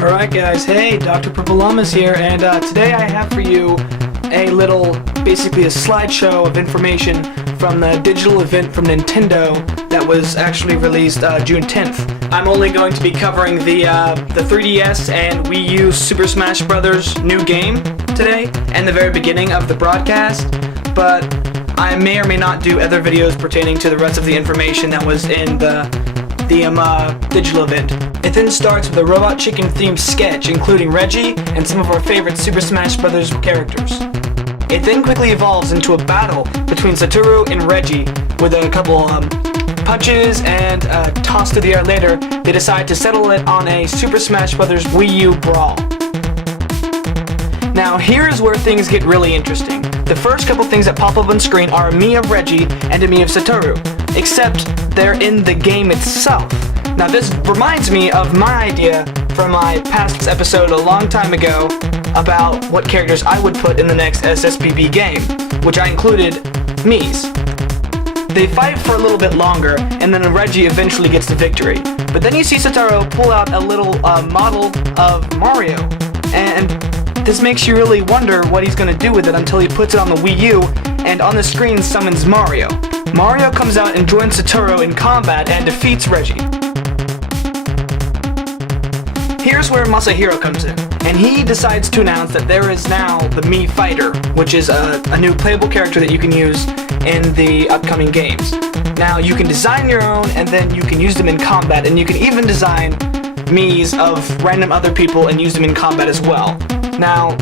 Alright guys, hey, DrPurpleLlamas here, and today I have for you basically a slideshow of information from the digital event from Nintendo that was actually released June 10th. I'm only going to be covering the 3DS and Wii U Super Smash Brothers new game today, and the very beginning of the broadcast, but I may or may not do other videos pertaining to the rest of the information that was in the digital event. It then starts with a Robot Chicken themed sketch including Reggie and some of our favorite Super Smash Brothers characters. It then quickly evolves into a battle between Satoru and Reggie with a couple punches and a toss to the air later. They decide to settle it on a Super Smash Brothers Wii U brawl. Now here's where things get really interesting. The first couple things that pop up on screen are a me of Reggie and a me of Satoru, except they're in the game itself. Now this reminds me of my idea from my past episode a long time ago about what characters I would put in the next SSBB game, which I included Mii's. They fight for a little bit longer, and then Reggie eventually gets the victory. But then you see Satoru pull out a little model of Mario, and this makes you really wonder what he's going to do with it until he puts it on the Wii U, and on the screen summons Mario. Mario comes out and joins Satoru in combat and defeats Reggie. Here's where Masahiro comes in, and he decides to announce that there is now the Mii Fighter, which is a new playable character that you can use in the upcoming games. Now you can design your own, and then you can use them in combat, and you can even design Mii's of random other people and use them in combat as well. Now,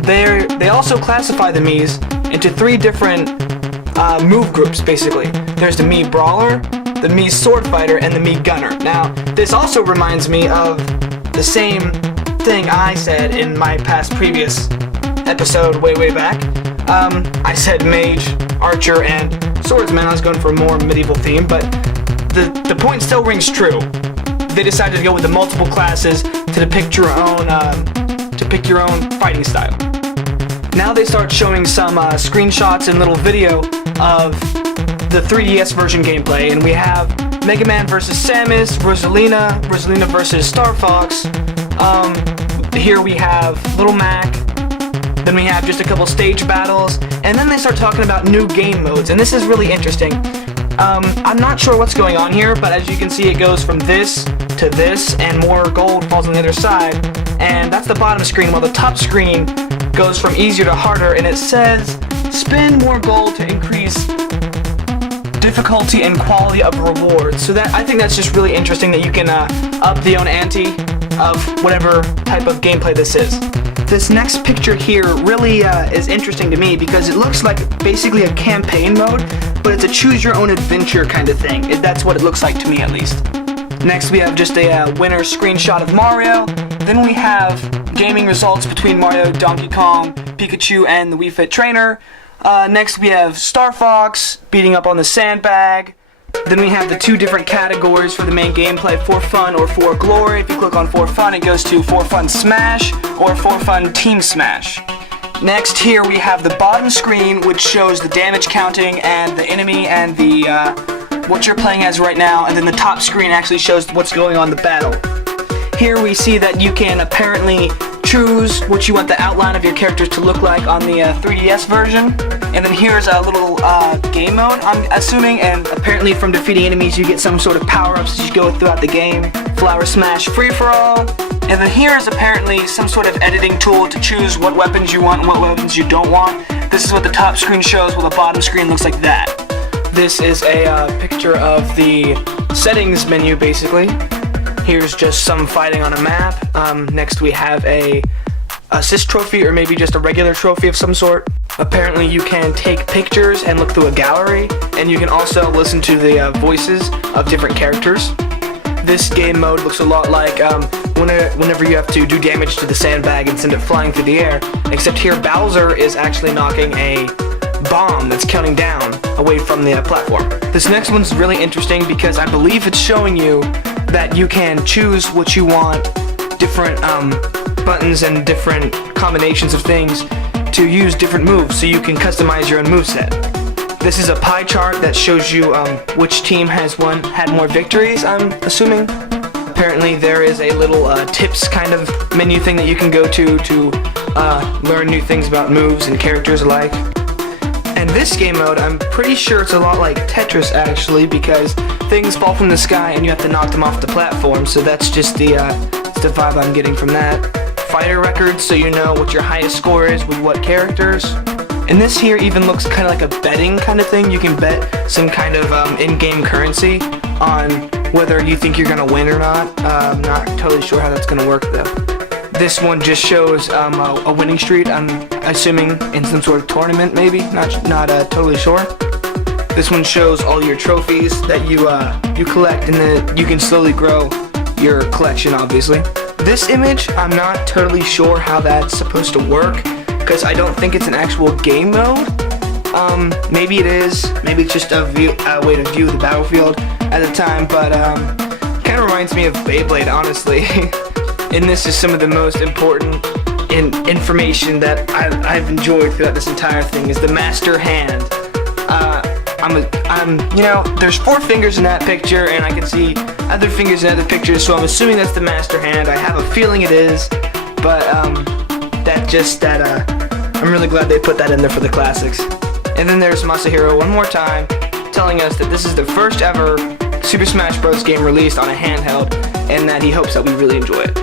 they also classify the Mii's into three different move groups, basically. There's the Mii Brawler, the Mii Sword Fighter, and the Mii Gunner. Now, this also reminds me of the same thing I said in my previous episode way back. I said Mage, Archer, and Swordsman. I was going for a more medieval theme, but the point still rings true. They decided to go with the multiple classes to depict your own fighting style. Now they start showing some screenshots and little video of the 3DS version gameplay, and we have Mega Man vs. Samus, Rosalina vs. Star Fox. Here we have Little Mac. Then we have just a couple stage battles, and then they start talking about new game modes, and this is really interesting. I'm not sure what's going on here, but as you can see, it goes from this to this, and more gold falls on the other side, and that's the bottom screen, while the top screen goes from easier to harder, and it says spend more gold to increase difficulty and quality of rewards. So I think that's just really interesting that you can up the own ante of whatever type of gameplay this is. This next picture here really is interesting to me because it looks like basically a campaign mode, but it's a choose your own adventure kind of thing. That's what it looks like to me, at least. Next we have just a winner screenshot of Mario. Then we have gaming results between Mario, Donkey Kong, Pikachu, and the Wii Fit Trainer. Next we have Star Fox beating up on the sandbag. Then we have the two different categories for the main gameplay, For Fun or For Glory. If you click on For Fun, it goes to For Fun Smash or For Fun Team Smash. Next here we have the bottom screen, which shows the damage counting and the enemy and the what you're playing as right now, and then the top screen actually shows what's going on in the battle. Here we see that you can apparently choose what you want the outline of your characters to look like on the 3DS version. And then here's a little game mode, I'm assuming, and apparently from defeating enemies you get some sort of power-ups as you go throughout the game. Flower Smash Free-for-all. And then here is apparently some sort of editing tool to choose what weapons you want and what weapons you don't want. This is what the top screen shows, while the bottom screen looks like that. This is a picture of the settings menu, basically. Here's just some fighting on a map. Next we have a assist trophy, or maybe just a regular trophy of some sort. Apparently you can take pictures and look through a gallery, and you can also listen to the voices of different characters. This game mode looks a lot like whenever you have to do damage to the sandbag and send it flying through the air, except here Bowser is actually knocking a bomb that's counting down away from the platform. This next one's really interesting because I believe it's showing you that you can choose what you want, different buttons and different combinations of things to use different moves, so you can customize your own moveset. This is a pie chart that shows you which team had more victories, I'm assuming. apparently there is a little tips kind of menu thing that you can go to learn new things about moves and characters alike. And this game mode, I'm pretty sure it's a lot like Tetris actually, because things fall from the sky and you have to knock them off the platform, so that's just the vibe I'm getting from that. Fighter records, so you know what your highest score is with what characters. And this here even looks kind of like a betting kind of thing. You can bet some kind of in-game currency on whether you think you're going to win or not. I'm not totally sure how that's going to work though. This one just shows a winning streak, I'm assuming in some sort of tournament maybe, not totally sure. This one shows all your trophies that you collect, and then you can slowly grow your collection obviously. This image, I'm not totally sure how that's supposed to work, because I don't think it's an actual game mode. Maybe it is, maybe it's just a way to view the battlefield at the time, but kind of reminds me of Beyblade honestly. And this is some of the most important information that I've enjoyed throughout this entire thing is the master hand. There's 4 fingers in that picture, and I can see other fingers in other pictures, so I'm assuming that's the master hand. I have a feeling it is, but I'm really glad they put that in there for the classics. And then there's Masahiro one more time, telling us that this is the first ever Super Smash Bros. Game released on a handheld, and that he hopes that we really enjoy it.